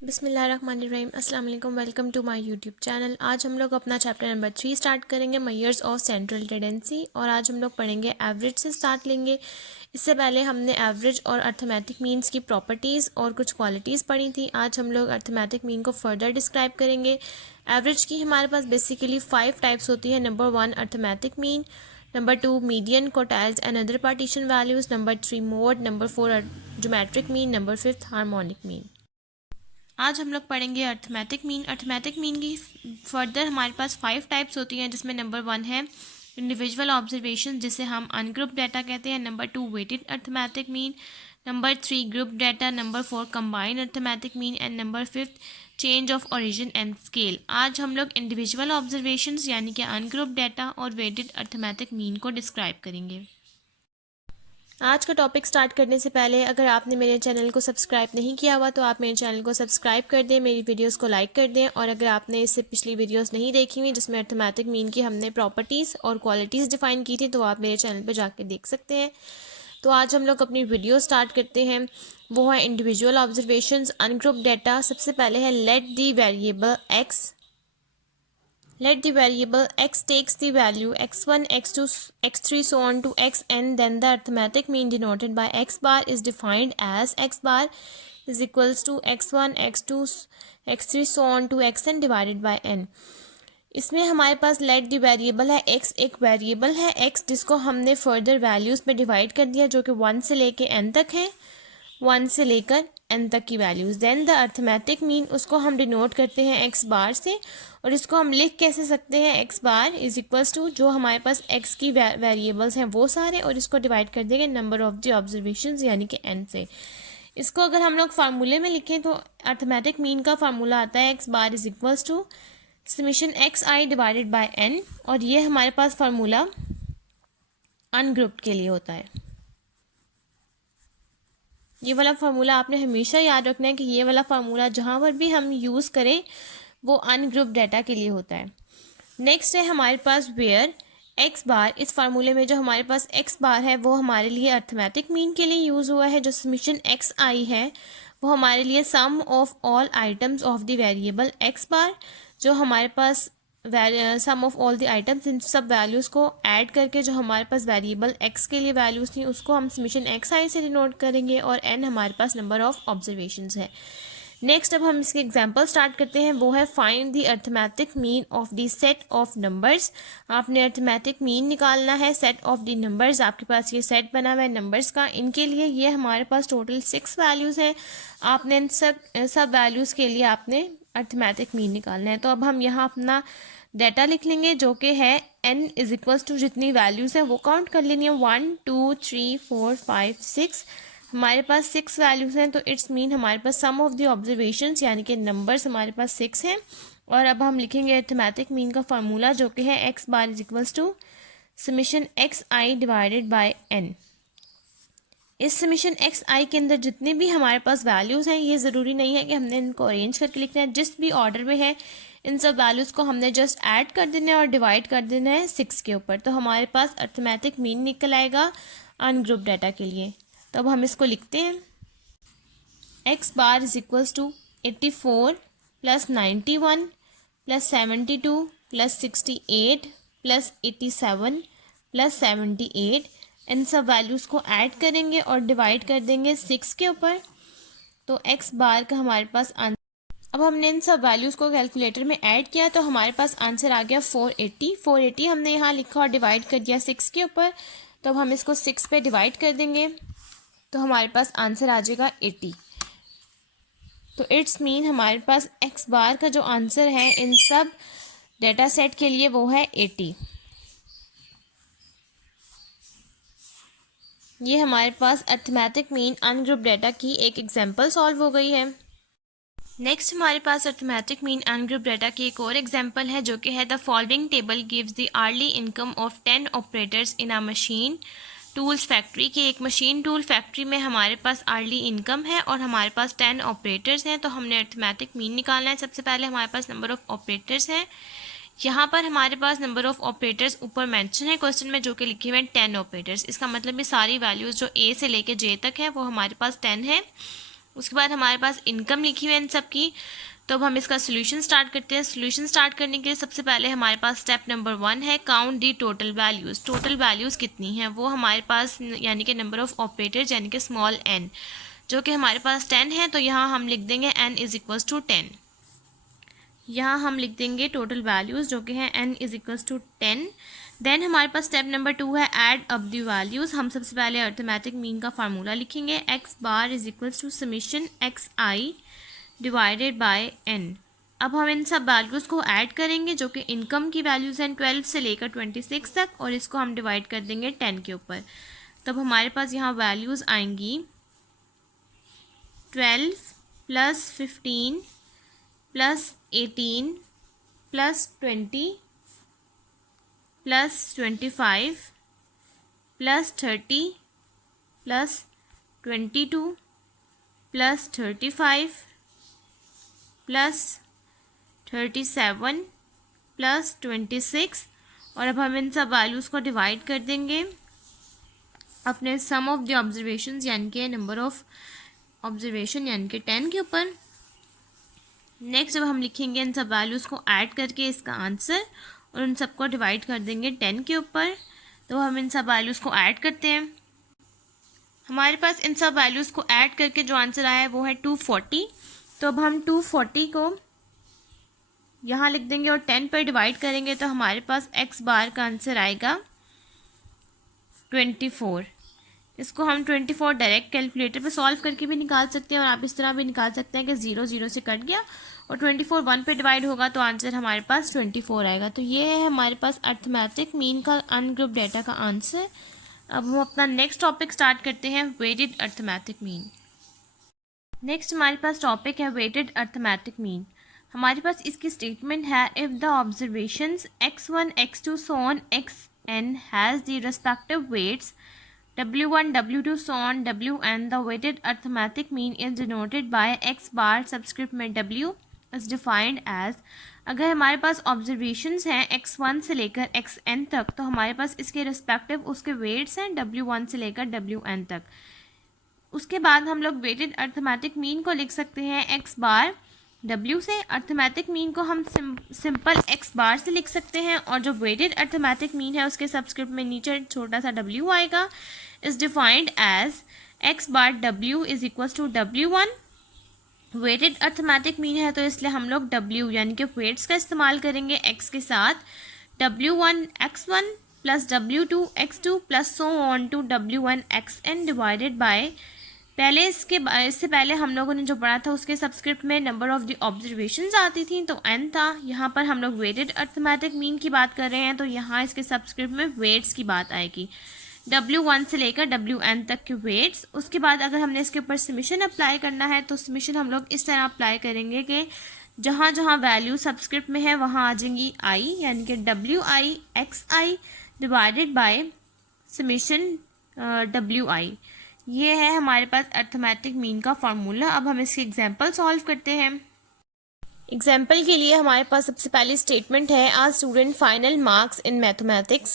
बिस्मिल्लाहिर्रहमानिर्रहीम। अस्सलाम वालेकुम। Welcome to my YouTube channel. आज हम लोग अपना चैप्टर नंबर 3 स्टार्ट करेंगे, मेजर्स ऑफ सेंट्रल टेंडेंसी। और आज हम लोग पढ़ेंगे एवरेज से स्टार्ट लेंगे। इससे पहले हमने एवरेज और अर्थमेटिक मीन्स की प्रॉपर्टीज़ और कुछ क्वालिटीज़ पढ़ी थी। आज हम लोग अर्थमेटिक मीन को फर्दर डिस्क्राइब करेंगे। एवरेज की हमारे पास बेसिकली 5 टाइप्स होती है। Number 1 arithmetic mean, number 2 median, quartiles and other partition values, number 3 mode, number 4 geometric mean, number 5 harmonic mean. आज हम लोग पढ़ेंगे अर्थमेटिक मीन। अर्थमेटिक मीन की फर्दर हमारे पास 5 टाइप्स होती हैं, जिसमें नंबर 1 है इंडिविजुअल ऑब्जर्वेशन, जिसे हम अनग्रुप डाटा कहते हैं। Number 2 weighted arithmetic mean, number 3 group data, number 4 combined arithmetic mean and number 5 change of origin and scale. आज हम लोग इंडिविजुअल ऑब्जर्वेशंस यानी कि अनग्रुप डाटा और वेटेड अर्थमेटिक मीन को डिस्क्राइब करेंगे। आज का टॉपिक स्टार्ट करने से पहले अगर आपने मेरे चैनल को सब्सक्राइब नहीं किया हुआ तो आप मेरे चैनल को सब्सक्राइब कर दें, मेरी वीडियोस को लाइक कर दें। और अगर आपने इससे पिछली वीडियोस नहीं देखी हुई जिसमें अर्थमेटिक मीन की हमने प्रॉपर्टीज़ और क्वालिटीज़ डिफाइन की थी, तो आप मेरे चैनल पर जाकर देख सकते हैं। तो आज हम लोग अपनी वीडियो स्टार्ट करते हैं। वो है इंडिविजुअल ऑब्जर्वेशंस, अनग्रुप डाटा। सबसे पहले है let the variable x, let the variable x takes the value x1, x2, x3 so on to xn, then the arithmetic mean denoted by x bar is defined as x bar is equals to x1, x2, x3 so on to xn divided by n। इसमें हमारे पास let the variable है x, एक variable है x जिसको हमने further values में divide कर दिया, जो कि 1 से लेके n तक है, 1 से लेकर n तक की values. Then the arithmetic mean, उसको हम डिनोट करते हैं x बार से, और इसको हम लिख कैसे सकते हैं, x bar is equals to जो हमारे पास x की वेरिएबल्स हैं वो सारे, और इसको डिवाइड कर देंगे नंबर ऑफ द ऑब्जर्वेशंस यानी कि n से। इसको अगर हम लोग फार्मूले में लिखें तो अर्थमेटिक मीन का फार्मूला आता है x bar is equals to summation xi divided by n, और ये हमारे पास फार्मूला अनग्रुप्ड के लिए होता है। ये वाला फार्मूला आपने हमेशा याद रखना है कि ये वाला फार्मूला जहाँ पर भी हम यूज़ करें वो अनग्रुप डाटा के लिए होता है। नेक्स्ट है हमारे पास वेयर एक्स बार। इस फार्मूले में जो हमारे पास एक्स बार है वो हमारे लिए अर्थमेटिक मीन के लिए यूज़ हुआ है। जो समेशन एक्स आई है वो हमारे लिए sum of all items of the variable X bar, जो हमारे पास sum of all the items, इन सब वैल्यूज़ को ऐड करके जो हमारे पास वेरिएबल एक्स के लिए वैल्यूज़ थी उसको हम समेशन एक्स आई से डिनोट करेंगे, और एन हमारे पास नंबर ऑफ ऑब्जर्वेशंस है। नेक्स्ट अब हम इसके एग्जांपल स्टार्ट करते हैं। वो है find the arithmetic mean of the set of numbers. आपने अर्थमेटिक मीन निकालना है सेट ऑफ द नंबर्स। आपके पास ये सेट बना हुआ है नंबर्स का, इनके लिए ये हमारे पास टोटल 6 वैल्यूज़ हैं। आपने इन सब वैल्यूज़ के लिए आपने अर्थमेटिक मीन निकालना है। तो अब हम यहाँ अपना डाटा लिख लेंगे जो कि है n इज इक्वल्स टू जितनी वैल्यूज़ हैं वो काउंट कर लेनी है, 1 2 3 4 5 6। हमारे पास 6 वैल्यूज़ हैं, तो इट्स मीन हमारे पास सम ऑफ द ऑब्जर्वेशंस यानी कि नंबर्स हमारे पास 6 हैं। और अब हम लिखेंगे अर्थमेटिक मीन का फार्मूला जो कि है x bar is equals to summation x i divided by n. इस समेशन एक्स आई के अंदर जितने भी हमारे पास वैल्यूज़ हैं, ये ज़रूरी नहीं है कि हमने इनको अरेंज करके लिखना है, जिस भी ऑर्डर में है इन सब वैल्यूज़ को हमने जस्ट ऐड कर देना है और डिवाइड कर देना है 6 के ऊपर। तो हमारे पास अर्थमेटिक मीन निकल आएगा अनग्रुप डाटा के लिए। तो अब हम इसको लिखते हैं, x bar is equals to 84 plus 91 plus 72 plus 68 plus 87 plus 78। इन सब वैल्यूज़ को ऐड करेंगे और डिवाइड कर देंगे 6 के ऊपर। तो एक्स बार का हमारे पास आंसर, अब हमने इन सब वैल्यूज़ को कैलकुलेटर में ऐड किया तो हमारे पास आंसर आ गया 480 हमने यहाँ लिखा और डिवाइड कर दिया 6 के ऊपर। तो अब हम इसको 6 पे डिवाइड कर देंगे तो हमारे पास आंसर आ जाएगा 80। तो इट्स मीन हमारे पास एक्स बार का जो आंसर है इन सब डेटा सेट के लिए वो है 80। ये हमारे पास अर्थमेटिक मीन अनग्रुप डाटा की एक एग्जांपल सॉल्व हो गई है। नेक्स्ट हमारे पास अर्थमेटिक मीन अनग्रुप डाटा की एक और एग्जांपल है जो कि है the following table gives the early income of 10 operators in a machine tools factory. की एक मशीन टूल फैक्ट्री में हमारे पास अर्ली इनकम है और हमारे पास 10 ऑपरेटर्स हैं। तो हमने अर्थमेटिक मीन निकालना है। सबसे पहले हमारे पास नंबर ऑफ़ ऑपरेटर्स हैं। यहाँ पर हमारे पास नंबर ऑफ़ ऑपरेटर्स ऊपर मेंशन है क्वेश्चन में, जो कि लिखे हुए हैं 10 ऑपरेटर्स। इसका मतलब ये सारी वैल्यूज़ जो ए से लेके जे तक है वो हमारे पास 10 है। उसके बाद हमारे पास इनकम लिखी हुई है इन सब की। तो अब हम इसका सोल्यूशन स्टार्ट करते हैं। सोल्यूशन स्टार्ट करने के लिए सबसे पहले हमारे पास स्टेप नंबर 1 है काउंट दी टोटल वैल्यूज़। टोटल वैल्यूज़ कितनी हैं वो हमारे पास यानी कि नंबर ऑफ़ ऑपरेटर्स यानी कि स्मॉल n, जो कि हमारे पास 10 है। तो यहाँ हम लिख देंगे n इज़ इक्वल्स टू 10। यहाँ हम लिख देंगे टोटल वैल्यूज़ जो कि हैं n is equals to 10। Then हमारे पास स्टेप नंबर 2 है ऐड अप दी वैल्यूज़। हम सबसे पहले अर्थमेटिक मीन का फार्मूला लिखेंगे, x bar is equals to summation xi divided by n। अब हम इन सब वैल्यूज़ को ऐड करेंगे जो कि इनकम की वैल्यूज़ हैं 12 से लेकर 26 तक, और इसको हम डिवाइड कर देंगे 10 के ऊपर। तब हमारे पास यहाँ वैल्यूज़ आएंगी 12 plus 15 plus 18 plus 20 plus 25 plus 30 plus 22 plus 35 plus 37 plus 26। और अब हम इन सब वैल्यूज़ को डिवाइड कर देंगे अपने सम ऑफ द ऑब्जर्वेशंस यानी कि नंबर ऑफ ऑब्जर्वेशन यानी कि 10 के ऊपर। नेक्स्ट जब हम लिखेंगे इन सब वैल्यूज़ को ऐड करके इसका आंसर, और उन सबको डिवाइड कर देंगे 10 के ऊपर। तो हम इन सब वैल्यूज़ को ऐड करते हैं। हमारे पास इन सब वैल्यूज़ को ऐड करके जो आंसर आया है वो है 240। तो अब हम 240 को यहाँ लिख देंगे और 10 पर डिवाइड करेंगे तो हमारे पास x बार का आंसर आएगा 24। इसको हम 24 डायरेक्ट कैलकुलेटर पे सॉल्व करके भी निकाल सकते हैं, और आप इस तरह भी निकाल सकते हैं कि 0 0 से कट गया और 24 1 पे डिवाइड होगा तो आंसर हमारे पास 24 आएगा। तो ये है हमारे पास अर्थमेटिक मीन का अनग्रुप डेटा का आंसर। अब हम अपना नेक्स्ट टॉपिक स्टार्ट करते हैं, वेटेड अर्थमेटिक मीन। नेक्स्ट हमारे पास टॉपिक है वेटेड अर्थमेटिक मीन। हमारे पास इसकी स्टेटमेंट है if the observations x1 x2 so on xn has the respective weights w1 w2 so on wn, the weighted arithmetic mean is denoted by x bar subscript में w is defined as। अगर हमारे पास observations हैं x1 से लेकर xn तक तो हमारे पास इसके रिस्पेक्टिव उसके वेट्स हैं w1 से लेकर wn तक। उसके बाद हम लोग वेटेड अर्थमेटिक मीन को लिख सकते हैं x बार w से। अर्थमेटिक मीन को हम सिंपल x बार से लिख सकते हैं, और जो वेटेड अर्थमेटिक मीन है उसके सबस्क्रिप्ट में नीचे छोटा सा w आएगा। Is defined as x bar w is equals to w1। Weighted arithmetic mean है तो इसलिए हम लोग w यानी कि वेट्स का इस्तेमाल करेंगे x के साथ, w1 x1 plus w2 x2 plus so on to w1 xn divided by. पहले इससे पहले हम लोगों ने जो पढ़ा था उसके सबस्क्रिप्ट में नंबर ऑफ द ऑब्जर्वेशंस आती थी तो n था। यहाँ पर हम लोग वेटेड अर्थमेटिक मीन की बात कर रहे हैं तो यहाँ इसके सबस्क्रिप्ट में वेट्स की बात आएगी, w1 से लेकर wn तक के वेट्स। उसके बाद अगर हमने इसके ऊपर समेशन अप्लाई करना है तो समेशन हम लोग इस तरह अप्लाई करेंगे कि जहाँ जहाँ वैल्यू सबस्क्रिप्ट में है वहाँ आ जाएंगी i यानी कि wi xi divided by summation wi। ये है हमारे पास अर्थमेटिक मीन का फार्मूला। अब हम इसके एग्जांपल सॉल्व करते हैं। एग्जांपल के लिए हमारे पास सबसे पहली स्टेटमेंट है आज student final marks in mathematics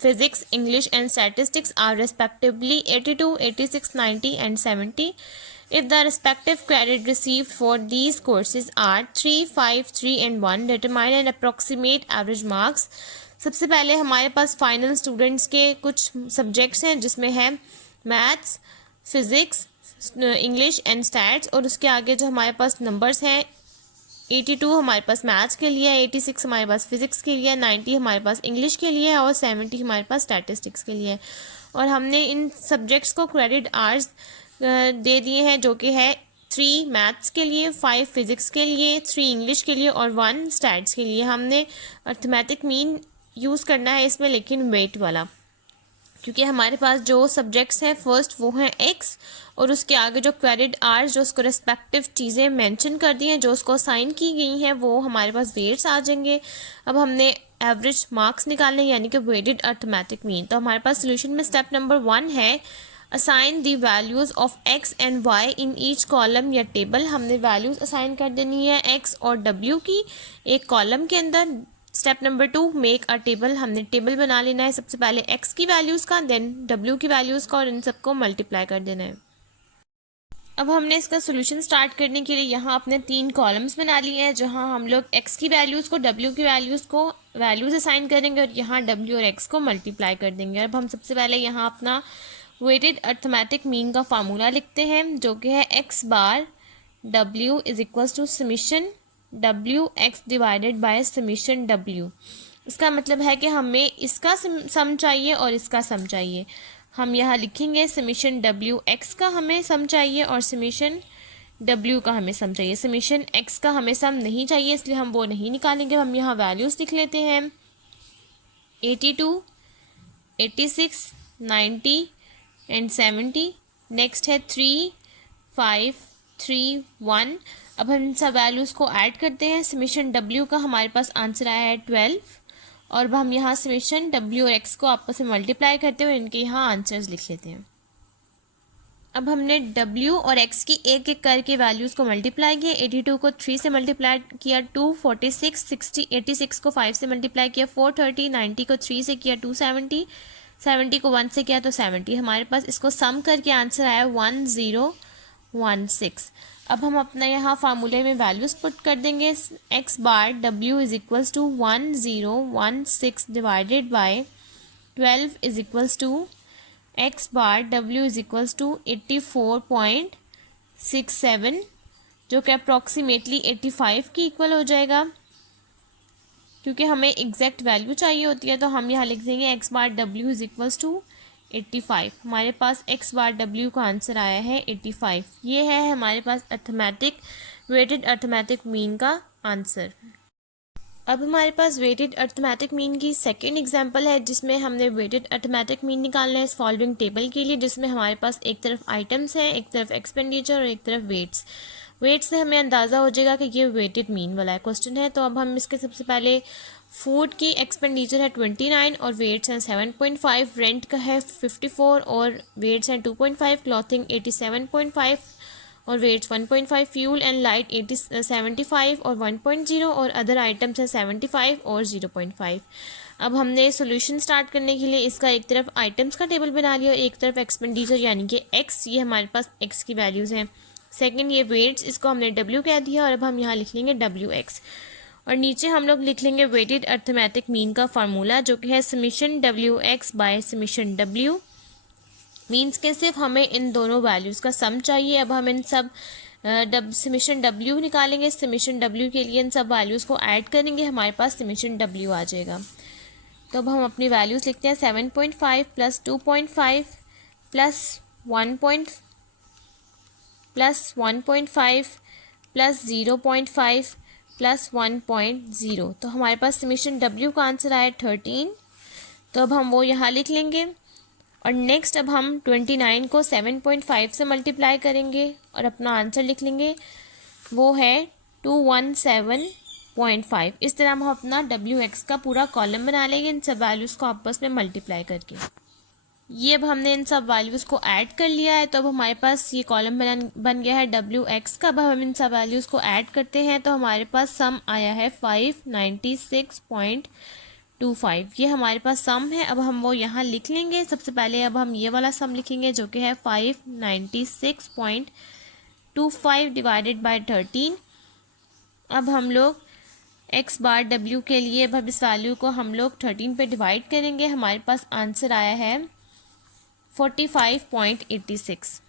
physics English and statistics are respectively 82 86 90 and 70 if the respective credit received for these courses are 3 5 3 and 1 determine an approximate average marks। सबसे पहले हमारे पास फाइनल स्टूडेंट्स के कुछ सब्जेक्ट्स हैं जिसमें है maths physics English and stats, और उसके आगे जो हमारे पास नंबर्स हैं 82 हमारे पास मैथ्स के लिए, 86 हमारे पास फिज़िक्स के लिए, 90 हमारे पास इंग्लिश के लिए और 70 हमारे पास स्टैटिस्टिक्स के लिए। और हमने इन सब्जेक्ट्स को क्रेडिट आवर्स दे दिए हैं जो कि है 3 मैथ्स के लिए, 5 फिज़िक्स के लिए, 3 इंग्लिश के लिए और 1 स्टैट्स के लिए। हमने अर्थमेटिक मीन यूज़ करना है इसमें लेकिन वेट वाला, क्योंकि हमारे पास जो सब्जेक्ट्स हैं फर्स्ट वो हैं x और उसके आगे जो क्रेडिट आवर्स जो उसको रेस्पेक्टिव चीज़ें मेंशन कर दी हैं जो उसको असाइन की गई हैं वो हमारे पास वेट्स आ जाएंगे। अब हमने एवरेज मार्क्स निकालने यानी कि वेटेड अर्थमेटिक मीन। तो हमारे पास सोल्यूशन में स्टेप नंबर 1 है assign the values of x and y in each column या टेबल। हमने वैल्यूज़ असाइन कर देनी है x और w की एक कॉलम के अंदर। Step number 2 make a table. हमने टेबल बना लेना है सबसे पहले x की वैल्यूज़ का, देन w की वैल्यूज़ का, और इन सबको मल्टीप्लाई कर देना है। अब हमने इसका सोल्यूशन स्टार्ट करने के लिए यहाँ अपने 3 कॉलम्स बना लिए हैं, जहाँ हम लोग x की वैल्यूज़ को w की वैल्यूज़ असाइन करेंगे और यहाँ w और x को मल्टीप्लाई कर देंगे। अब हम सबसे पहले यहाँ अपना वेटेड अर्थमेटिक मीन का फार्मूला लिखते हैं, जो कि है x bar w is equals to summation w x divided by summation w। इसका मतलब है कि हमें इसका सम चाहिए और इसका सम चाहिए। हम यहाँ लिखेंगे समीशन w x का हमें सम चाहिए और समीशन w का हमें सम चाहिए। समीशन x का हमें सम नहीं चाहिए, इसलिए हम वो नहीं निकालेंगे। हम यहाँ वैल्यूज़ लिख लेते हैं 82, 86, 90 एंड 70। नेक्स्ट है 3, 5, 3, 1। अब हम इन सब वैल्यूज़ को ऐड करते हैं। समीशन w का हमारे पास आंसर आया है 12 और अब हम यहाँ समीशन w और x को आपस में मल्टीप्लाई करते हुए इनके यहाँ आंसर्स लिख लेते हैं। अब हमने w और x की एक एक करके वैल्यूज़ को मल्टीप्लाई किया। 82 को 3 से मल्टीप्लाई किया 2, 46, 60, 86 को 5 से मल्टीप्लाई किया 430, 90 को 3 से किया 270, 70 को 1 से किया तो 70। हमारे पास इसको सम करके आंसर आया 1016। अब हम अपना यहाँ फार्मूले में वैल्यूज़ पुट कर देंगे। x bar w is equals to 1016 divided by 12 is equals to x bar w is equals to 84.67, जो कि अप्रॉक्सीमेटली 85 की इक्वल हो जाएगा। क्योंकि हमें एग्जैक्ट वैल्यू चाहिए होती है तो हम यहाँ लिख देंगे x bar w is equals to 85। हमारे पास x बार w का आंसर आया है 85। ये है हमारे पास वेटेड अर्थमेटिक मीन का आंसर। अब हमारे पास वेटेड अर्थमेटिक मीन की सेकेंड एग्जांपल है, जिसमें हमने वेटेड अर्थमेटिक मीन निकालना है इस फॉलोइंग टेबल के लिए, जिसमें हमारे पास एक तरफ आइटम्स हैं, एक तरफ एक्सपेंडिचर और एक तरफ वेट्स। वेट्स से हमें अंदाज़ा हो जाएगा कि ये वेटेड मीन वाला क्वेश्चन है। तो अब हम इसके सबसे पहले फूड की एक्सपेंडिचर है 29 और वेट्स हैं 7.5, रेंट का है 54 और वेट्स हैं 2.5, क्लॉथिंग 87.5 और वेट्स 1.5, फ्यूल एंड लाइट 75 और 1.0 और अदर आइटम्स हैं 75 और 0.5। अब हमने सॉल्यूशन स्टार्ट करने के लिए इसका एक तरफ आइटम्स का टेबल बना लिया और एक तरफ एक्सपेंडिचर यानी कि x, ये हमारे पास x की वैल्यूज़ हैं। सेकंड ये वेट्स, इसको हमने w कह दिया और अब हम यहाँ लिख लेंगे wx और नीचे हम लोग लिख लेंगे वेटेड अर्थमेटिक मीन का फार्मूला, जो कि है summation wx bye summation w। Means के सिर्फ हमें इन दोनों वैल्यूज़ का सम चाहिए। अब हम इन सब समीशन w निकालेंगे। समीशन w के लिए इन सब वैल्यूज़ को ऐड करेंगे, हमारे पास समीशन w आ जाएगा। तो अब हम अपनी वैल्यूज़ लिखते हैं 7.5 प्लस 2.5 प्लस 1.5 प्लस 0.5 प्लस 1.0। तो हमारे पास समीशन w का आंसर आया 13। तो अब हम वो यहाँ लिख लेंगे और नेक्स्ट अब हम 29 को 7.5 से मल्टीप्लाई करेंगे और अपना आंसर लिख लेंगे, वो है 217.5। इस तरह हम अपना wx का पूरा कॉलम बना लेंगे इन सब वैल्यूज़ को आपस में मल्टीप्लाई करके। ये अब हमने इन सब वैल्यूज़ को ऐड कर लिया है, तो अब हमारे पास ये कॉलम बन गया है wx का। अब हम इन सब वैल्यूज़ को ऐड करते हैं तो हमारे पास सम आया है 596.25। ये हमारे पास सम है। अब हम वो यहाँ लिख लेंगे। सबसे पहले अब हम ये वाला सम लिखेंगे, जो कि है 596.25 डिवाइडेड बाय 13। अब हम लोग x बार w के लिए अब इस वैल्यू को हम लोग 13 पे डिवाइड करेंगे। हमारे पास आंसर आया है 45.86।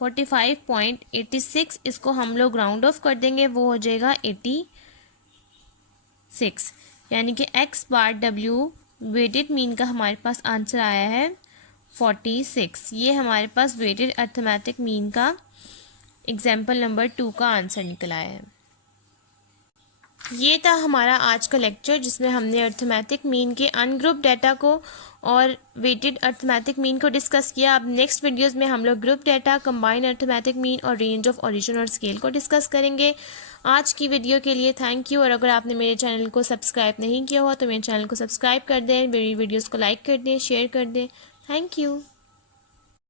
45.86 इसको हम लोग राउंड ऑफ कर देंगे, वो हो जाएगा 86। यानी कि x bar w weighted mean का हमारे पास आंसर आया है 46। ये हमारे पास वेटेड अर्थमेटिक मीन का एग्जाम्पल नंबर 2 का आंसर निकल आया है। ये था हमारा आज का लेक्चर, जिसमें हमने अर्थमेटिक मीन के अनग्रुप डाटा को और वेटेड अर्थमेटिक मीन को डिस्कस किया। अब नेक्स्ट वीडियोस में हम लोग group data, combined arithmetic mean और रेंज ऑफ ओरिजिन और स्केल को डिस्कस करेंगे। आज की वीडियो के लिए थैंक यू। और अगर आपने मेरे चैनल को सब्सक्राइब नहीं किया हुआ तो मेरे चैनल को सब्सक्राइब कर दें, मेरी वीडियोज़ को लाइक कर दें, शेयर कर दें। Thank you.